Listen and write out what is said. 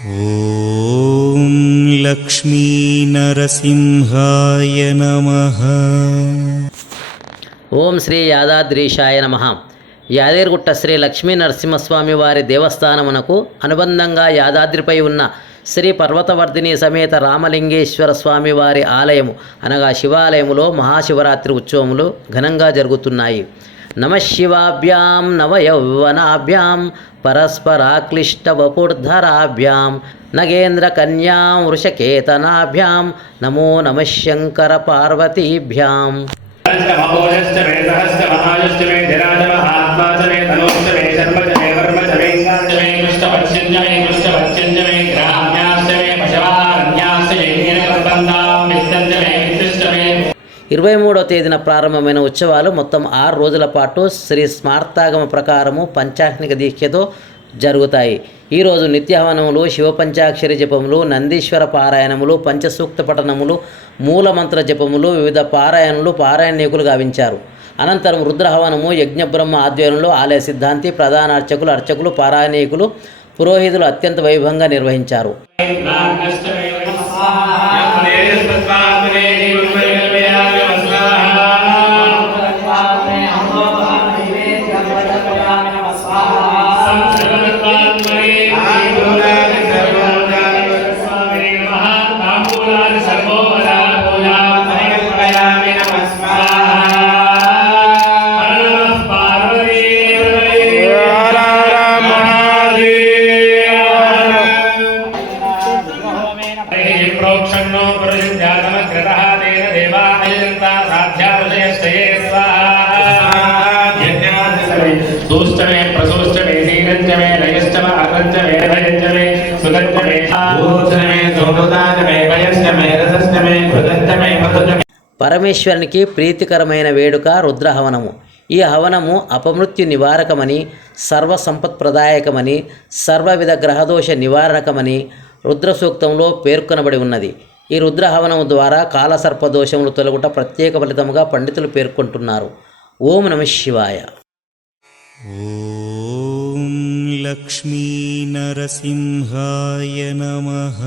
ఓం లక్ష్మీ నరసింహాయ నమః. ఓం శ్రీ యాదాద్రీశాయ నమః. యాదగిరిగుట్ట శ్రీ లక్ష్మీ నరసింహస్వామి వారి దేవస్థానమునకు అనుబంధంగా యాదాద్రిపై ఉన్న శ్రీ పర్వతవర్ధిని సమేత రామలింగేశ్వర స్వామి వారి ఆలయము అనగా శివాలయములో మహాశివరాత్రి ఉత్సవములు ఘనంగా జరుగుతున్నాయి. నమశివాభ్యాం నవయౌవనాభ్యాం పరస్పరాక్లిష్టవపుర్ధరాభ్యాం నగేంద్ర కన్యాం వృషకేతనాభ్యాం నమో నమః శంకర పార్వతీభ్యాం. ఇరవై 23వ తేదీన ప్రారంభమైన ఉత్సవాలు మొత్తం 6 రోజుల పాటు శ్రీ స్మార్తాగమ ప్రకారము పంచాగ్నిక దీక్షతో జరుగుతాయి. ఈరోజు నిత్యహవనములు, శివపంచాక్షరి జపములు, నందీశ్వర పారాయణములు, పంచసూక్త పఠనములు, మూలమంత్ర జపములు, వివిధ పారాయణలు పారాయణీకులు గావించారు. అనంతరం రుద్రహవనము యజ్ఞబ్రహ్మ ఆధ్వర్యంలో ఆలయ సిద్ధాంతి, ప్రధాన అర్చకులు, అర్చకులు, పారాయణీకులు, పురోహితులు అత్యంత వైభవంగా నిర్వహించారు. పరమేశ్వరునికి ప్రీతికరమైన వేడుక రుద్రహవనము. ఈ హవనము అపమృత్యు నివారకమని, సర్వ సంపత్ప్రదాయకమని, సర్వవిధ గ్రహదోష నివారణకమని రుద్రసూక్తంలో పేర్కొనబడి ఉన్నది. ఈ రుద్రహవనము ద్వారా కాలసర్పదోషములు తొలగుట ప్రత్యేక ఫలితముగా పండితులు పేర్కొంటున్నారు. ఓం నమః శివాయ. ఓం లక్ష్మీ నరసింహాయ నమః.